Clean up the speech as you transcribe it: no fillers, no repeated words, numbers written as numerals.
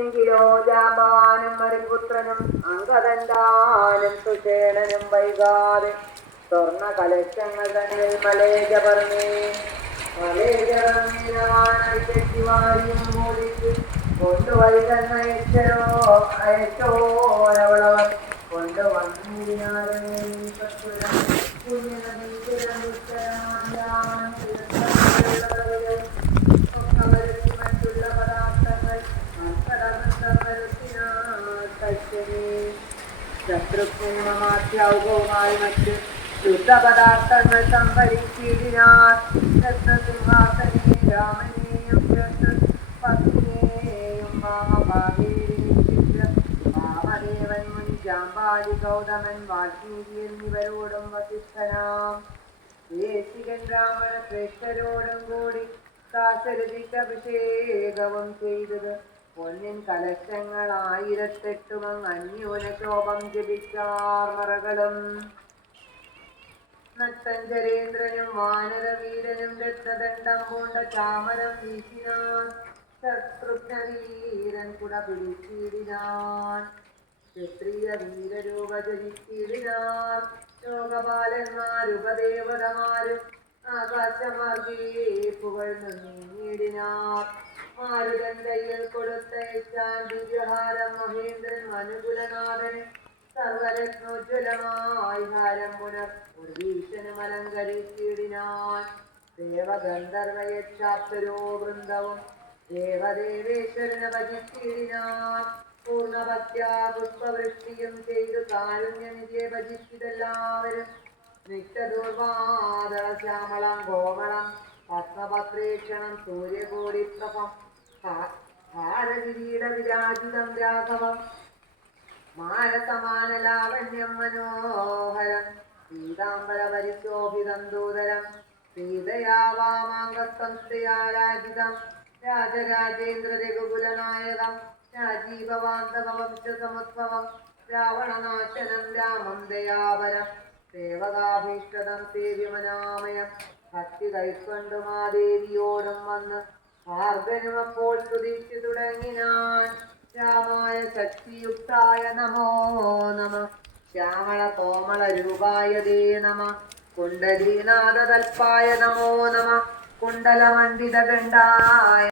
എങ്കിലോ ജാമ്പാനും മരുപുത്രനും അങ്കദന്താനും സുഷേണനും വൈകാതെ സ്വർണ്ണ കലശങ്ങൾ തന്നിൽ മലേജ പറഞ്ഞേ മലേജവാരിയും മൂടിച്ച് കൊണ്ടുവരുന്ന അയച്ചോരവളവർ കൊണ്ടുവന്നിരുന്നാലും മറ്റുള്ള പദാർത്ഥങ്ങൾ ശത്രുഘ്നമാധ്യൗകവുമായി മറ്റ് ശുദ്ധപദാർത്ഥങ്ങൾ സംഭരിച്ചിടിനാർ രത്നസിംഹാസനെ രാമനെയും പത്നിയെയും വാമദേവൻ മുനി ജാമ്പാലി ഗൗതമൻ വാൽമീകി എന്നിവരോടും വസിഷ്ഠനാം ദേശികൻ രാമണ ശ്രേഷ്ഠരോടും കൂടി ദാശരഥിക്ക് അഭിഷേകവും ചെയ്തത് പൊന്നിൻ കലശങ്ങൾ 1008 അന്യൂന ശോഭം ജപിച്ചാർമറകളും നട്ടഞ്ചരേന്ദ്രനും വാനരവീരനും രത്നദണ്ഡം പൂണ്ട ചാമരം വീശിനാൻ ശത്രുഘ്നവീരൻ കുട പിടിച്ചിടിനാൻ ക്ഷത്രിയ വീരരൂപചരിച്ചിടിനാൻ ലോകപാലന്മാരുപദേവതമാരും ആകാശമാർഗേ പുകഴ്ന്നു നീങ്ങിടിനാർ മാരുതൻ കയ്യിൽ കൊടുത്തയച്ചാൻ ദിവ്യഹാരം മഹേന്ദ്രൻ മനുകുലനാഥന് സർവരത്നോജ്വലമായി ഹാരം പുനർ ഉർവീശനും അലങ്കരിച്ചിടിനാൻ ദേവഗന്ധർവയക്ഷാപ്തരോ വൃന്ദവും ദേവദേവേശ്വരനെ ഭജിച്ചിടിനാൻ പൂർണ്ണഭക്ത്യാ പുഷ്പവൃഷ്ടിയും ചെയ്തു കാരുണ്യനിധിയെ ഭജിച്ചതെല്ലാവരും നിത്യദുർവാദ ശ്യാമളം കോമളം പത്മപത്രേക്ഷണം സൂര്യകോടിപ്രഭം ഭാരകിരീട വിരാജിതം രാഘവം മാനസമാനലാവണ്യം മനോഹരം പീതാംബര പരിശോഭിതം ദൂതരം സീതയാ വാമാംഗസ്തംസ്ഥയാരാജിതം രാജരാജേന്ദ്ര രഘുകുലനായകം രാജീവവാന്തവംശസമുദ്ഭവം രാവണനാശനം രാമം ദയാപരം ദേവകാഭീഷ്ടതം സേവ്യമനാമയം ഭക്തി കൈക്കൊണ്ടു മാദേവിയോടും വന്ന് ഭാർഗനും അപ്പോൾ സ്തുതിച്ചു തുടങ്ങിനാൻ രാമായ ശക്തിയുക്തായ നമോ നമ ശ്യാമള കോമള രൂപായ ദേ നമ കുണ്ടലീനാഥതൽപായ നമോ നമ കുണ്ടലമണ്ഡിത ഗണ്ഡായ